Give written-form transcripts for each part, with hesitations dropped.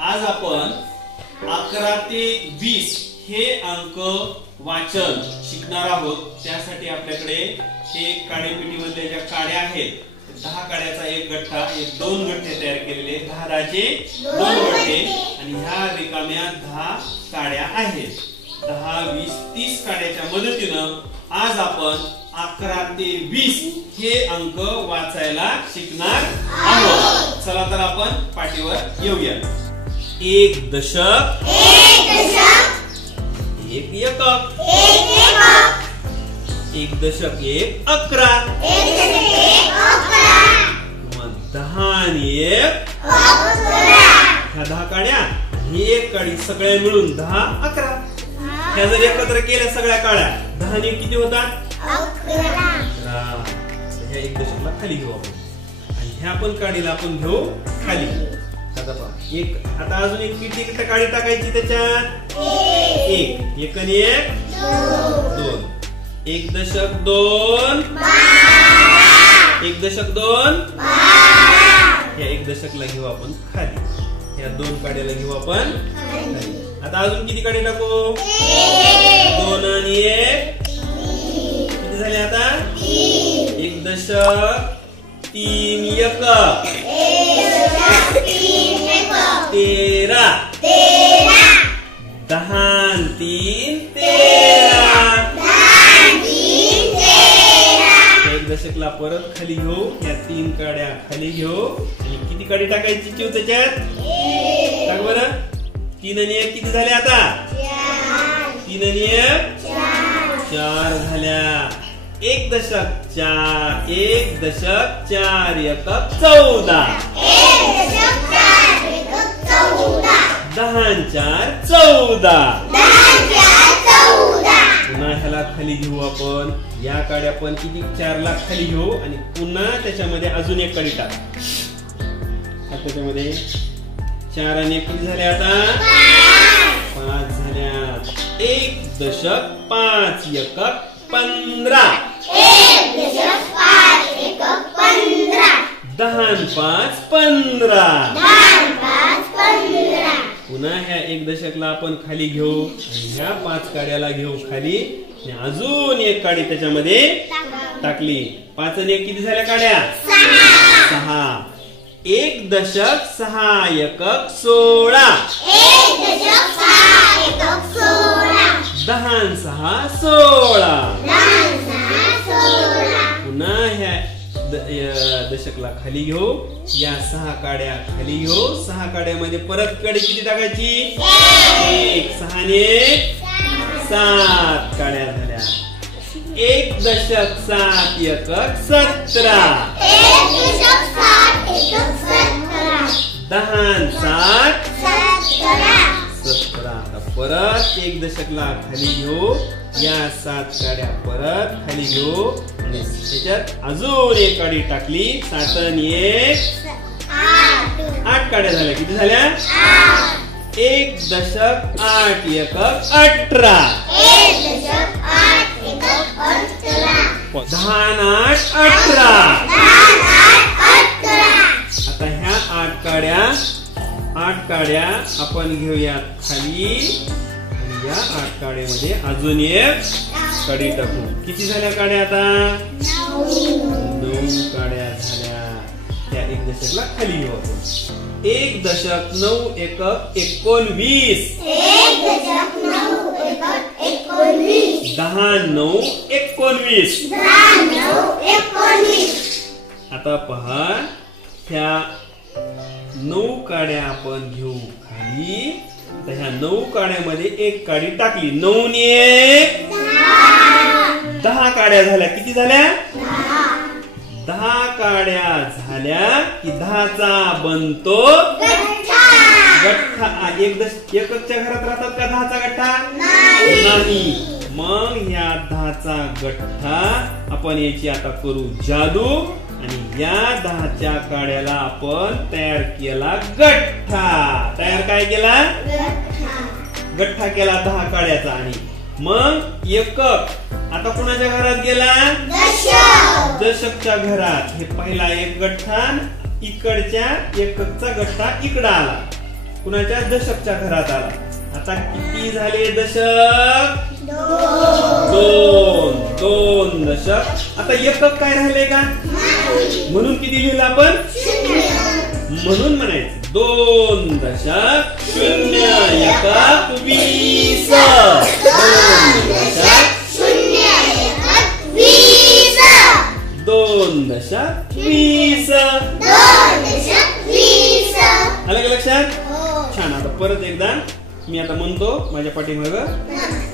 आज आपण 11 ते 20 हे अंक वाचन शिकणार आहोत। त्यासाठी आपल्याकडे हे काडेपेटीमध्ये ज्या काड्या आहेत 10 काड्याचा एक गठ्ठा, हे 2 गठ्ठे तयार केलेले, 10 राजे 2 गठ्ठे आणि ह्या रिकाम्या 10 काड्या आहेत। 10, 20, 30 काड्याच्या मदतीनं आज आपण 11 ते 20 हे अंक वाचायला शिकणार आहोत। चला तर आपण पाठीवर येऊया। एक दशक, एक एकक, एक दशक एक 11, मग 10 आणि 1 ह्या 10 काड्या, ही एक काडी सगळ्या मिळून 10, 11। ह्या जर एकत्र केल्या सगळ्या काड्या 10 आणि किती होतात? 11। ह्या एक दशकला खाली घेऊ आपण आणि ह्या पण काडीला आपण घेऊ खाली। आता अजून एक किती काडी टाकायची त्याच्यात? एक आणि एक 2, एक दशक 2, एक दशक 2, ह्या एक दशकला घेऊ आपण खाली, ह्या 2 काड्याला घेऊ आपण खाली। आता अजून किती काडी टाकू? 2 आणि 1 किती झाले आता? एक दशक 3 एकक 13, 10 आणि 3 13, एक दशकला परत खाली घेऊ, या 3 काड्या खाली घेऊ आणि किती काडी टाकायची चिव त्याच्यात? टाक बरं। 3 आणि 1 किती झाले आता? 3 आणि 1 4 झाल्या। एक दशक 4, एक दशक 4 एकक 14, 10 आणि 4 14, पुन्हा ह्याला खाली घेऊ आपण, या काड्या पण किती 4 ला खाली घेऊ आणि पुन्हा त्याच्यामध्ये अजून एक काडी टाक। त्याच्यामध्ये 4 आणि 1 किती झाले आता? 5 झाल्या। एक दशक 5 एकक 15, 10 आणि 5 15, पुन्हा ह्या एक दशकला आपण खाली घेऊ आणि ह्या 5 काड्याला घेऊ खाली आणि अजून एक काडी त्याच्यामध्ये टाकली। 5 आणि 1 किती झाल्या काड्या? 6, एक दशक 6 एकक 16, 10 आणि 6 16, पुन्हा ह्या दशकला खाली घेऊ, या 6 काड्या खाली घेऊ, 6 काड्यामध्ये परत काडी किती टाकायची? 1, 6 आणि 1 7 काड्या झाल्या। एक दशक 7 एकक 17, 10 आणि 7 17। परत एक दशकला खाली घेऊ, या 7 काड्या परत खाली घेऊ आणि त्याच्यात अजून एक काडी टाकली, 7 आणि 1 8 काड्या झाल्या। किती झाल्या? एक दशक 8 एकक 18, 10 आणि 8 18। आता ह्या 8 काड्या आपण घेऊया खाली आणि या 8 काड्यामध्ये अजून एक काडी टाकू। किती झाल्या काड्या आता? 9 काड्या झाल्या। त्या एक दशकला खाली घेऊ आपण। एक दशक 9 एकक 19, 10 9 19। आता पहा, ह्या 9 काड्या आपण घेऊ खाली, तर ह्या 9 काड्यामध्ये एक काडी टाकली, 9 आणि 1 10 काड्या झाल्या। किती झाल्या? 10 काड्या झाल्या की 10 चा बनतो गठ्ठा। एककच्या घरात राहतात का 10 चा गठ्ठा? नाही। मग ह्या 10 चा गठ्ठा आपण याची आता करू जादू आणि या 10च्या काड्याला आपण तयार केला गठ्ठा। तयार काय केला? गठ्ठा केला 10 काड्याचा। आणि मग एकक आता कुणाच्या घरात गेला? दशकच्या घरात। हे पहिला एक गठ्ठा इकडच्या एककचा गट्टा इकडं आला, कुणाच्या दशकच्या घरात आला. आता किती झाले दशक? 2. 2 दशक. आता एकक काय राहिले का? म्हणून किती लिहिलं आपण? म्हणून म्हणायचं 2 दशक 0 एकक 20. 2 दशक 2 दशक 20. आलं का लक्षात? छान. आता परत एकदा मी आता म्हणतो, माझ्या पाठीमाग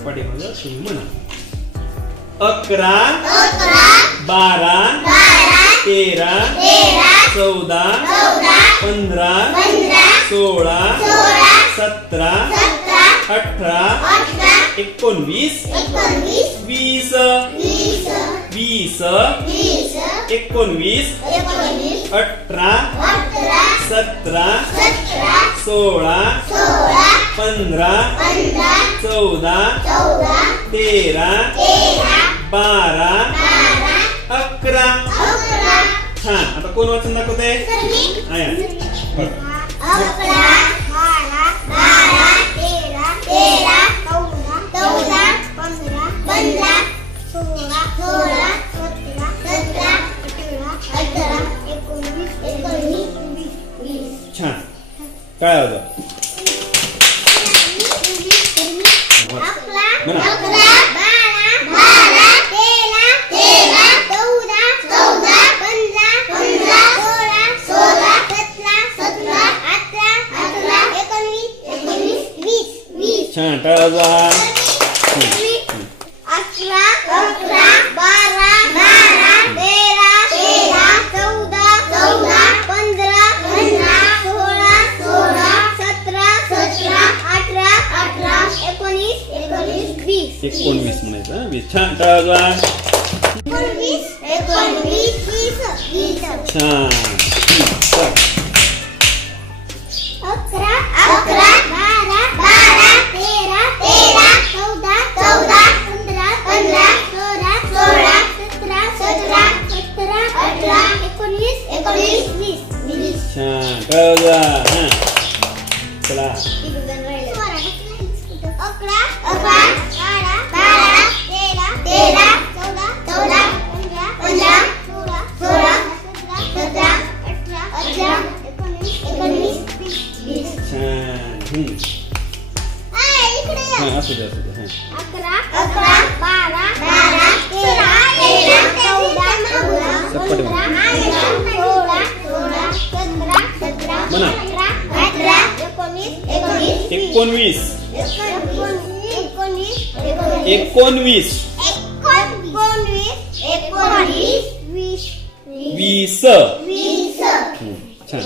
तुम्ही म्हणा. 11 12 13 14 15 16 17 18 19 20 20 19 18 17 16 15 14 13 12 11. छान. आता कोण वाचून दाखवते? 11 छान. काय होतं? 20 छान. टाळा वाजवा. 11 12 13 14 15 16 17 18 19 19 म्हणायचं. 20 छान. टाळा वाजवा. 19 20 छान. 11 12 13 14 15 16 17 18 19 20 छान. टाळा वाजवा. चला. 11 12 13 14 15 16 17 18 19 20 छान. असू दे. 11 12 13 14 15 16 17 म्हणा. 18 19 19 20 छान.